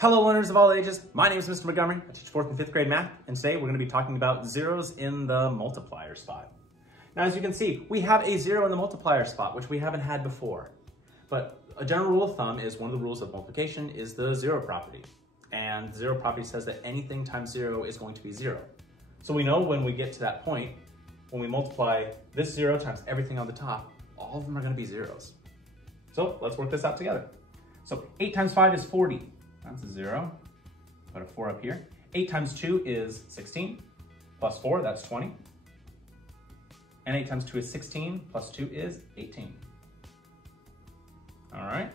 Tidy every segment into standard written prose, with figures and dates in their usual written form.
Hello learners of all ages, my name is Mr. Montgomery. I teach 4th and 5th grade math, and today we're going to be talking about zeros in the multiplier spot. Now as you can see, we have a zero in the multiplier spot, which we haven't had before. But a general rule of thumb is one of the rules of multiplication is the zero property. And the zero property says that anything times zero is going to be zero. So we know when we get to that point, when we multiply this zero times everything on the top, all of them are going to be zeros. So let's work this out together. So 8 times 5 is 40. That's a 0. Put a 4 up here. 8 times 2 is 16. Plus 4, that's 20. And 8 times 2 is 16. Plus 2 is 18. All right.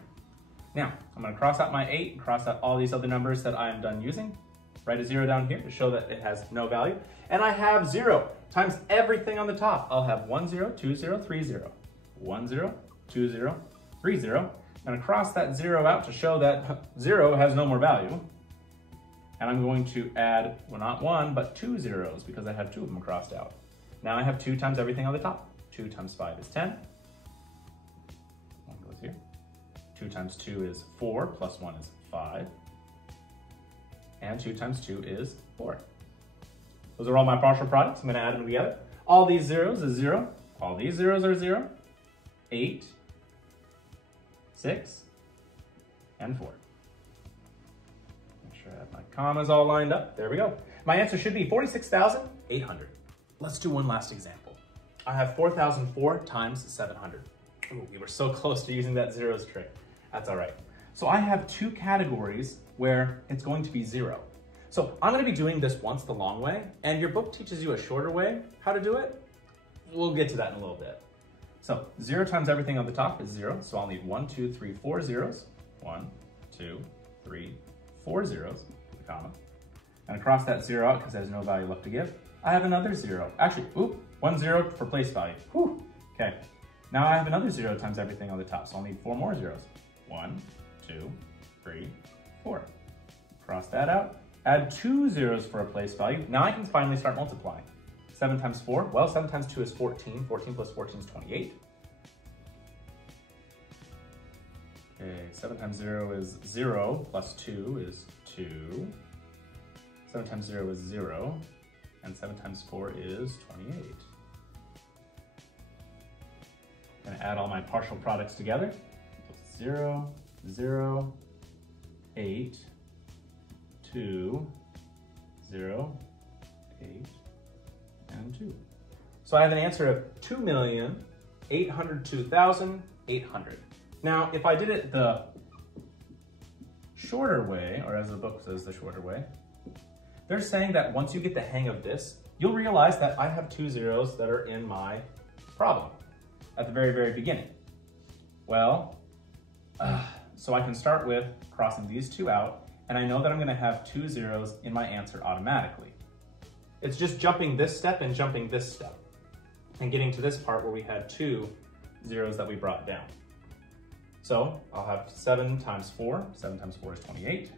Now, I'm going to cross out my 8 and cross out all these other numbers that I'm done using. Write a 0 down here to show that it has no value. And I have 0 times everything on the top. I'll have 1, 0, 2, 0, 3, 0. 1, 0, 2, 0, 3, 0. I'm going to cross that 0 out to show that 0 has no more value. And I'm going to add, well, not 1, but 2 zeros because I have 2 of them crossed out. Now I have 2 times everything on the top. 2 times 5 is 10. 1 goes here. 2 times 2 is 4, plus 1 is 5. And 2 times 2 is 4. Those are all my partial products. I'm going to add them together. All these zeros is 0. All these zeros are 0. 8. 6, and 4. Make sure I have my commas all lined up. There we go. My answer should be 46,800. Let's do one last example. I have 4,004 times 700. Ooh, we were so close to using that zeros trick. That's all right. So I have 2 categories where it's going to be 0. So I'm going to be doing this once the long way, and your book teaches you a shorter way how to do it. We'll get to that in a little bit. So 0 times everything on the top is 0, so I'll need 1, 2, 3, 4 zeros. 1, 2, 3, 4 zeros, with a comma. And cross that 0 out because there's no value left to give. I have another 0. Actually, 1 0 for place value. Whew. Okay. Now I have another 0 times everything on the top, so I'll need 4 more zeros. 1, 2, 3, 4. Cross that out. Add 2 zeros for a place value. Now I can finally start multiplying. 7 times 4, well, 7 times 2 is 14. 14 plus 14 is 28. Okay, 7 times 0 is 0, plus 2 is 2. 7 times 0 is 0, and 7 times 4 is 28. I'm going to add all my partial products together. 0, 0, 8, 2, 0, 8, and 2. So I have an answer of 2,802,800. Now, if I did it the shorter way, or as the book says, the shorter way, they're saying that once you get the hang of this, you'll realize that I have 2 zeros that are in my problem at the very, very beginning. Well, so I can start with crossing these 2 out, and I know that I'm going to have 2 zeros in my answer automatically. It's just jumping this step and jumping this step and getting to this part where we had 2 zeros that we brought down. So I'll have 7 times 4. 7 times 4 is 28.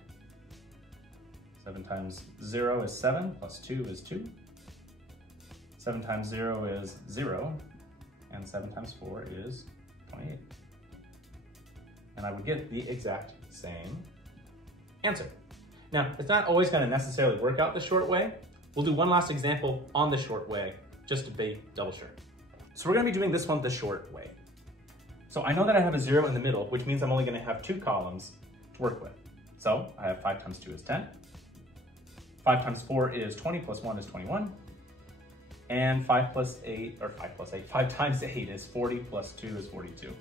7 times 0 is 7, plus 2 is 2. 7 times 0 is 0, and 7 times 4 is 28. And I would get the exact same answer. Now, it's not always going to necessarily work out the short way. We'll do one last example on the short way, just to be double sure. So we're going to be doing this one the short way. So I know that I have a 0 in the middle, which means I'm only going to have 2 columns to work with. So I have 5 times 2 is 10. 5 times 4 is 20, plus 1 is 21. And 5 times 8 is 40, plus 2 is 42.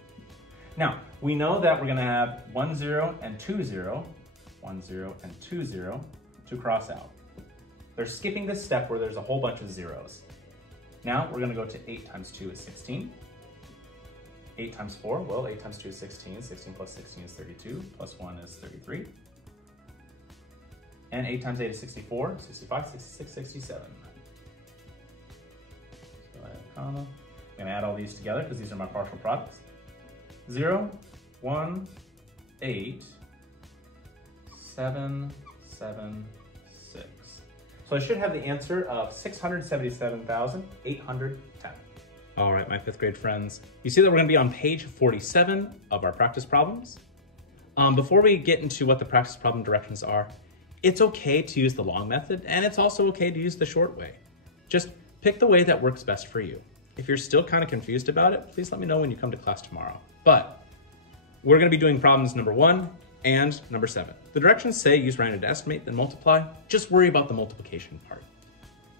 Now, we know that we're going to have 1 0 and 2 0, 1 0 and 2 0 to cross out. They're skipping this step where there's a whole bunch of zeros. Now we're going to go to 8 times 2 is 16. 8 times 4, well, 8 times 2 is 16. 16 plus 16 is 32, plus 1 is 33. And 8 times 8 is 64, 65, 66, 67. So I have a comma. I'm going to add all these together because these are my partial products. 0, 1, 8, 7, 7, 6. So I should have the answer of 677,810. All right, my 5th grade friends, you see that we're going to be on page 47 of our practice problems. Before we get into what the practice problem directions are, it's okay to use the long method, and it's also okay to use the short way. Just pick the way that works best for you. If you're still kind of confused about it, please let me know when you come to class tomorrow. But we're going to be doing problems number 1 and number 7. The directions say use random to estimate, then multiply. Just worry about the multiplication part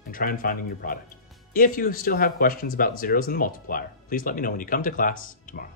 and try and finding your product. If you still have questions about zeros in the multiplier, please let me know when you come to class tomorrow.